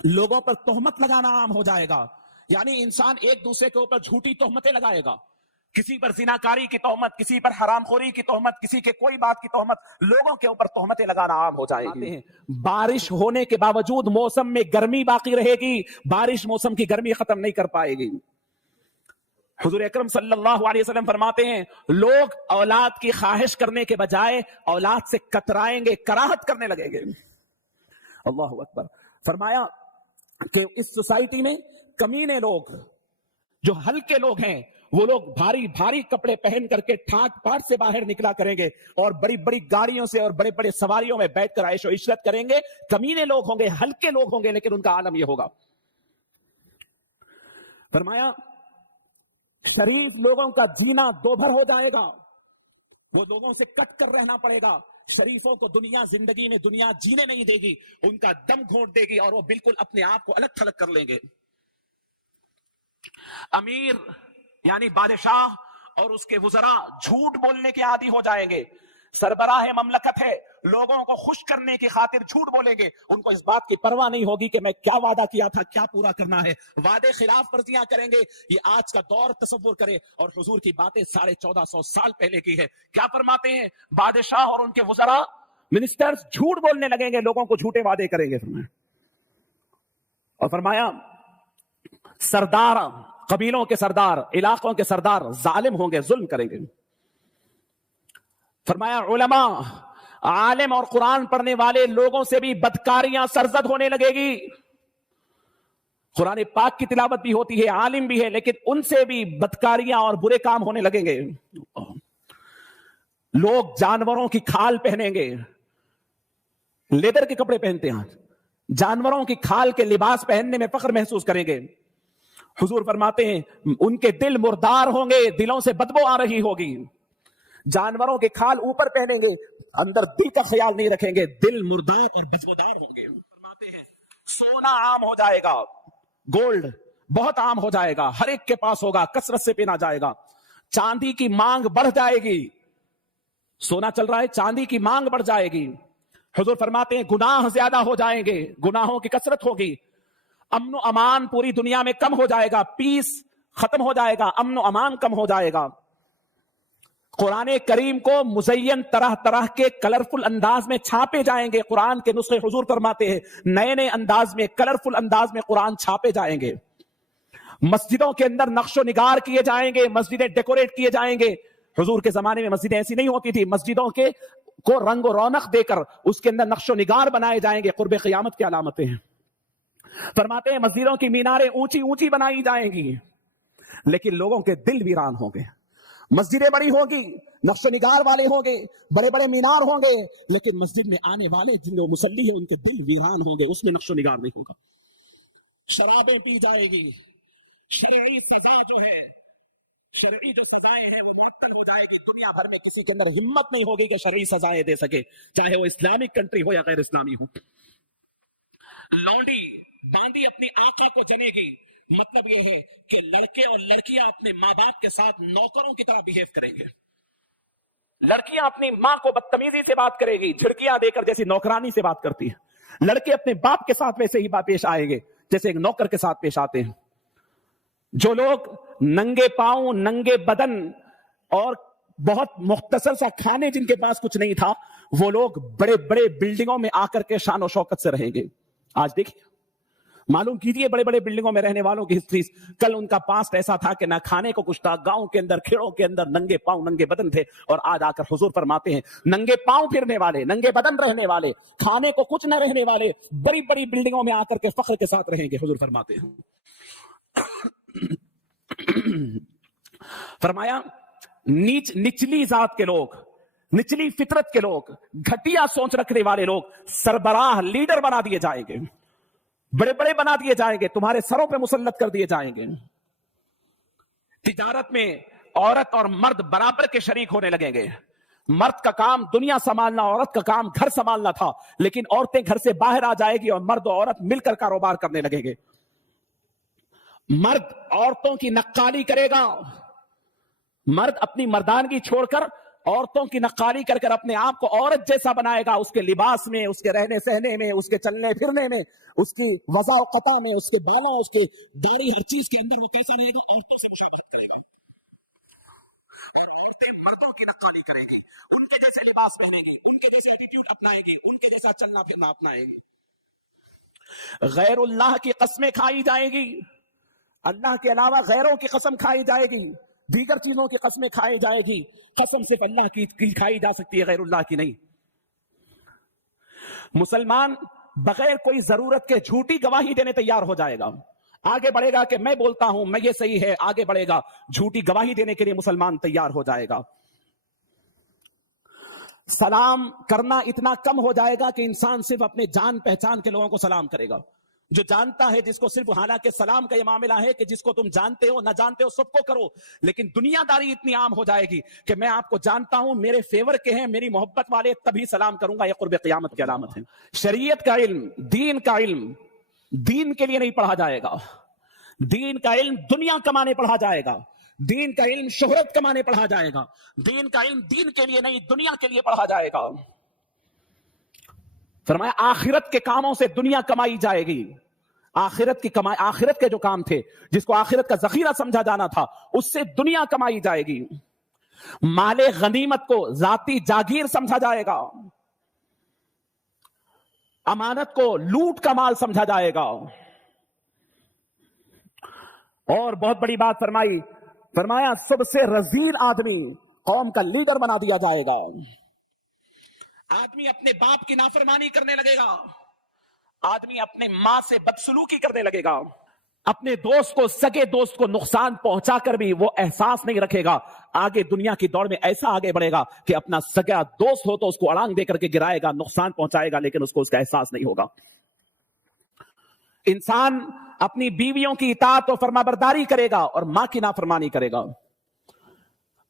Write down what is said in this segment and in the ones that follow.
لوگوں پر تہمت لگانا عام ہو جائے گا، یعنی انسان ایک دوسرے کے اوپر جھوٹی تہمتیں لگائے گا، کسی پر زناکاری کی تہمت، کسی پر حرام خوری کی تہمت، کسی کے کوئی بات کی تہمت، لوگوں کے اوپر تہمتیں لگانا عام ہو جائے گی۔ بارش ہونے کے باوجود موسم میں گرمی باقی رہے گی، بارش موسم کی گرمی ختم نہیں کر پائے گی۔ حضور اکرم صلی اللہ علیہ وسلم فرماتے ہیں لوگ اولاد کی خواہش کرنے کے بجائے اولاد سے کترائیں گے، کراہت کرنے لگیں گے۔ اللہ اکبر۔ فرمایا کہ اس سوسائٹی میں کمینے لوگ، جو ہلکے لوگ ہیں، وہ لوگ بھاری بھاری کپڑے پہن کر کے ٹھاٹ پاٹ سے باہر نکلا کریں گے اور بڑی بڑی گاڑیوں سے اور بڑے بڑے سواریوں میں بیٹھ کر عیش و عشرت کریں گے۔ کمینے لوگ ہوں گے، ہلکے لوگ ہوں گے، لیکن ان کا عالم یہ ہوگا۔ فرمایا شریف لوگوں کا جینا دوبھر ہو جائے گا، وہ لوگوں سے کٹ کر رہنا پڑے گا۔ شریفوں کو دنیا زندگی میں دنیا جینے نہیں دے گی، ان کا دم گھونٹ دے گی اور وہ بالکل اپنے آپ کو الگ تھلگ کر لیں گے۔ امیر یعنی بادشاہ اور اس کے وزراء جھوٹ بولنے کے عادی ہو جائیں گے۔ سربراہ مملکت ہے، لوگوں کو خوش کرنے کی خاطر جھوٹ بولیں گے، ان کو اس بات کی پرواہ نہیں ہوگی کہ میں کیا وعدہ کیا تھا، کیا پورا کرنا ہے، وعدے خلاف ورزیاں کریں گے۔ یہ آج کا دور تصور کرے، اور حضور کی باتیں 1450 سال پہلے کی ہے۔ کیا فرماتے ہیں؟ بادشاہ اور ان کے وزراء، منسٹرز جھوٹ بولنے لگیں گے، لوگوں کو جھوٹے وعدے کریں گے۔ اور فرمایا سردار، قبیلوں کے سردار، علاقوں کے سردار ظالم ہوں گے، ظلم کریں گے۔ فرمایا علماء، عالم اور قرآن پڑھنے والے لوگوں سے بھی بدکاریاں سرزد ہونے لگے گی۔ قرآن پاک کی تلاوت بھی ہوتی ہے، عالم بھی ہے، لیکن ان سے بھی بدکاریاں اور برے کام ہونے لگیں گے۔ لوگ جانوروں کی کھال پہنیں گے، لیدر کے کپڑے پہنتے ہیں، جانوروں کی کھال کے لباس پہننے میں فخر محسوس کریں گے۔ حضور فرماتے ہیں ان کے دل مردار ہوں گے، دلوں سے بدبو آ رہی ہوگی۔ جانوروں کے کھال اوپر پہنیں گے، اندر دل کا خیال نہیں رکھیں گے، دل مردار اور بدبودار ہوں گے۔ فرماتے ہیں سونا عام ہو جائے گا، گولڈ بہت عام ہو جائے گا، ہر ایک کے پاس ہوگا، کثرت سے پہنا جائے گا۔ چاندی کی مانگ بڑھ جائے گی، سونا چل رہا ہے، چاندی کی مانگ بڑھ جائے گی۔ حضور فرماتے ہیں گناہ زیادہ ہو جائیں گے، گناہوں کی کثرت ہوگی، امن و امان پوری دنیا میں کم ہو جائے گا، پیس ختم ہو جائے گا، امن و امان کم ہو جائے گا۔ قرآن کریم کو مزین طرح طرح کے کلرفل انداز میں چھاپے جائیں گے۔ قرآن کے نسخے حضور فرماتے ہیں نئے نئے انداز میں، کلرفل انداز میں قرآن چھاپے جائیں گے۔ مسجدوں کے اندر نقش و نگار کیے جائیں گے، مسجدیں ڈیکوریٹ کیے جائیں گے۔ حضور کے زمانے میں مسجدیں ایسی نہیں ہوتی تھی، مسجدوں کے کو رنگ و رونق دے کر اس کے اندر نقش و نگار بنائے جائیں گے، قرب قیامت کی علامتیں ہیں۔ فرماتے ہیں مسجدوں کی میناریں اونچی اونچی بنائی جائیں گی، لیکن لوگوں کے دل ویران ہوں گے۔ مسجدیں بڑی ہوگی، نقش و نگار والے ہوں گے، بڑے بڑے مینار ہوں گے، لیکن مسجد میں آنے والے جن جو مصلی ہیں ان کے دل ویران ہوں گے، اس میں نقش و نگار نہیں ہوگا۔ شرابیں پی جائے گی، شرعی سزا جو ہے، شرعی جو سزائیں ہیں وہ معطل ہو جائے گی۔ دنیا بھر میں کسی کے اندر ہمت نہیں ہوگی کہ شرعی سزائیں دے سکے، چاہے وہ اسلامک کنٹری ہو یا غیر اسلامی ہو۔ لونڈی باندی اپنی آقا کو جنے گی، مطلب یہ ہے کہ لڑکے اور لڑکیاں اپنے ماں باپ کے ساتھ نوکروں کی طرح بیہیو کریں گے۔ لڑکیاں اپنی ماں کو بدتمیزی سے بات کرے گی، جھڑکیاں دے کر جیسی نوکرانی سے بات کرتی ہیں۔ لڑکے اپنے باپ کے ساتھ ویسے ہی پیش آئیں گے جیسے ایک نوکر کے ساتھ پیش آتے ہیں۔ جو لوگ ننگے پاؤں، ننگے بدن اور بہت مختصر سا کھانے جن کے پاس کچھ نہیں تھا، وہ لوگ بڑے بڑے بلڈنگوں میں آ کر کے شان و شوکت سے رہیں گے۔ آج دیکھیے، معلوم کیجئے بڑے بڑے بلڈنگوں میں رہنے والوں کی ہسٹریز۔ کل ان کا پاسٹ ایسا تھا کہ نہ کھانے کو کچھ تھا، گاؤں کے اندر کھیڑوں کے اندر ننگے پاؤں ننگے بدن تھے، اور آج آ کر حضور فرماتے ہیں ننگے پاؤں پھرنے والے، ننگے بدن رہنے والے، کھانے کو کچھ نہ رہنے والے بڑی بڑی بلڈنگوں میں آ کر کے فخر کے ساتھ رہیں گے۔ حضور فرماتے ہیں فرمایا نچلی ذات کے لوگ، نچلی فطرت کے لوگ، گھٹیا سوچ رکھنے والے لوگ سربراہ، لیڈر بنا دیے جائیں گے، بڑے بڑے بنا دیے جائیں گے، تمہارے سروں پہ مسلط کر دیے جائیں گے۔ تجارت میں عورت اور مرد برابر کے شریک ہونے لگیں گے۔ مرد کا کام دنیا سنبھالنا، عورت کا کام گھر سنبھالنا تھا، لیکن عورتیں گھر سے باہر آ جائے گی اور مرد اور عورت مل کر کاروبار کرنے لگیں گے۔ مرد عورتوں کی نقالی کرے گا، مرد اپنی مردانگی چھوڑ کر عورتوں کی نقالی کر کر اپنے آپ کو عورت جیسا بنائے گا، اس کے لباس میں، اس کے رہنے سہنے میں، اس کے چلنے پھرنے میں، اس کی وضع و قطع میں، اس کے بالوں، اس کے داڑھی، ہر چیز کے اندر وہ کیسا رہے گا؟ عورتوں سے مشابہت کرے گا. اور عورتیں مردوں کی نقالی کرے گی، ان کے جیسے لباس پہنے گی، ان کے جیسے ایٹیٹیوڈ اپنائے گی، ان کے جیسا چلنا پھرنا اپنائے گی. غیر اللہ کی قسمیں کھائی جائے گی، اللہ کے علاوہ غیروں کی قسم کھائی جائے گی، دیگر چیزوں کی قسمیں کھائی جائے گی. قسم صرف اللہ کی کھائی جا سکتی ہے، غیر اللہ کی نہیں. مسلمان بغیر کوئی ضرورت کے جھوٹی گواہی دینے تیار ہو جائے گا، آگے بڑھے گا کہ میں بولتا ہوں میں یہ صحیح ہے، آگے بڑھے گا، جھوٹی گواہی دینے کے لیے مسلمان تیار ہو جائے گا. سلام کرنا اتنا کم ہو جائے گا کہ انسان صرف اپنے جان پہچان کے لوگوں کو سلام کرے گا، جو جانتا ہے جس کو صرف. حالانکہ سلام کا یہ معاملہ ہے کہ جس کو تم جانتے ہو نہ جانتے ہو سب کو کرو، لیکن دنیا داری اتنی عام ہو جائے گی کہ میں آپ کو جانتا ہوں، میرے فیور کے ہیں، میری محبت والے، تبھی سلام کروں گا. یہ قرب قیامت کی علامت ہے. شریعت کا علم، دین کا علم دین کے لیے نہیں پڑھا جائے گا، دین کا علم دنیا کمانے پڑھا جائے گا، دین کا علم شہرت کمانے پڑھا جائے گا، دین کا علم دین کے لیے نہیں دنیا کے لیے پڑھا جائے گا. فرمایا آخرت کے کاموں سے دنیا کمائی جائے گی. آخرت کی کمائی، آخرت کے جو کام تھے جس کو آخرت کا ذخیرہ سمجھا جانا تھا، اس سے دنیا کمائی جائے گی. مال غنیمت کو ذاتی جاگیر سمجھا جائے گا، امانت کو لوٹ کا مال سمجھا جائے گا. اور بہت بڑی بات فرمائی، فرمایا سب سے رذیل آدمی قوم کا لیڈر بنا دیا جائے گا. آدمی اپنے باپ کی نافرمانی کرنے لگے گا، آدمی اپنے ماں سے بدسلوکی کرنے لگے گا، اپنے دوست کو، سگے دوست کو نقصان پہنچا کر بھی وہ احساس نہیں رکھے گا. آگے دنیا کی دوڑ میں ایسا آگے بڑھے گا کہ اپنا سگا دوست ہو تو اس کو اڑانگ دے کر کے گرائے گا، نقصان پہنچائے گا، لیکن اس کو اس کا احساس نہیں ہوگا. انسان اپنی بیویوں کی اطاعت و فرمانبرداری کرے گا اور ماں کی نافرمانی کرے گا.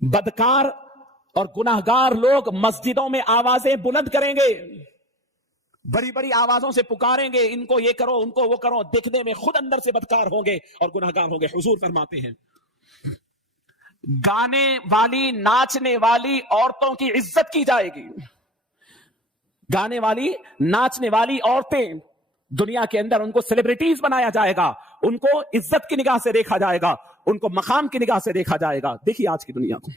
بدکار اور گناہگار لوگ مسجدوں میں آوازیں بلند کریں گے، بڑی بڑی آوازوں سے پکاریں گے، ان کو یہ کرو، ان کو وہ کرو، دیکھنے میں خود اندر سے بدکار ہوں گے اور گناہگار ہوں گے. حضور فرماتے ہیں گانے والی، ناچنے والی عورتوں کی عزت کی جائے گی. گانے والی، ناچنے والی عورتیں دنیا کے اندر، ان کو سیلیبریٹیز بنایا جائے گا، ان کو عزت کی نگاہ سے دیکھا جائے گا، ان کو مقام کی نگاہ سے دیکھا جائے گا. دیکھیے آج کی دنیا کو،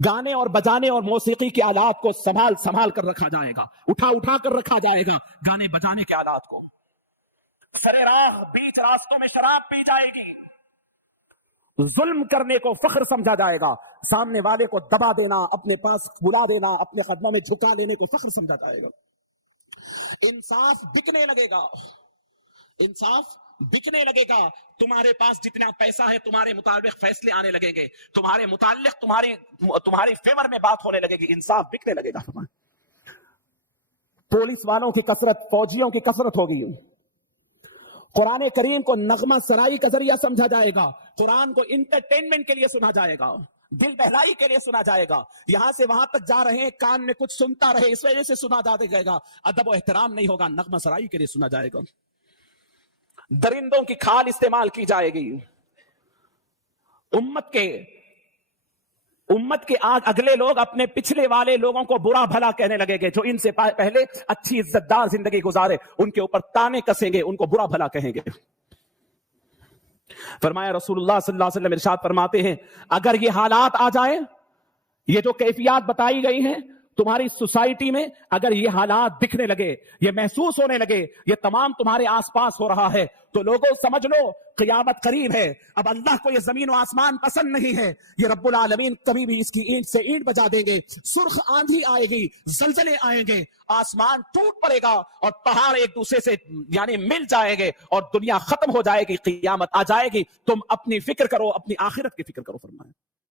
گانے اور بجانے اور موسیقی کے آلات کو سنبھال سنبھال کر رکھا جائے گا، اٹھا اٹھا کر رکھا جائے گا. گانے بجانے کے آلات کو سرے راہ بیچ راستوں میں شراب پی جائے گی. ظلم کرنے کو فخر سمجھا جائے گا، سامنے والے کو دبا دینا، اپنے پاس بلا دینا، اپنے قدموں میں جھکا لینے کو فخر سمجھا جائے گا. انصاف بکنے لگے گا، انصاف بکنے لگے گا. تمہارے پاس جتنا پیسہ ہے تمہارے مطابق فیصلے آنے لگیں گے، تمہارے متعلق تمہاری فیور میں بات ہونے لگے گی. انصاف بکنے لگے گا. پولیس والوں کی کثرت، فوجیوں کی کثرت ہوگی. قرآن کریم کو نغمہ سرائی کا ذریعہ سمجھا جائے گا، قرآن کو انٹرٹینمنٹ کے لیے سنا جائے گا، دل بہلائی کے لیے سنا جائے گا. یہاں سے وہاں تک جا رہے ہیں، کان میں کچھ سنتا رہے، اس وجہ سے سنا جائے گا. ادب و احترام نہیں ہوگا، نغمہ سرائی کے لیے سنا جائے گا. درندوں کی کھال استعمال کی جائے گی. امت کے اگلے لوگ اپنے پچھلے والے لوگوں کو برا بھلا کہنے لگے گے. جو ان سے پہلے اچھی عزت دار زندگی گزارے ان کے اوپر تانے کسیں گے، ان کو برا بھلا کہیں گے. فرمایا رسول اللہ صلی اللہ علیہ وسلم ارشاد فرماتے ہیں اگر یہ حالات آ جائیں، یہ جو کیفیات بتائی گئی ہیں تمہاری سوسائٹی میں، اگر یہ حالات دکھنے لگے، یہ محسوس ہونے لگے، یہ تمام تمہارے آس پاس ہو رہا ہے، تو لوگوں سمجھ لو قیامت قریب ہے. اب اللہ کو یہ زمین و آسمان پسند نہیں ہے. یہ رب العالمین کبھی بھی اس کی اینٹ سے اینٹ بجا دیں گے. سرخ آندھی آئے گی، زلزلے آئیں گے، آسمان ٹوٹ پڑے گا اور پہاڑ ایک دوسرے سے یعنی مل جائیں گے اور دنیا ختم ہو جائے گی، قیامت آ جائے گی. تم اپنی فکر کرو، اپنی آخرت کی فکر کرو. فرمایا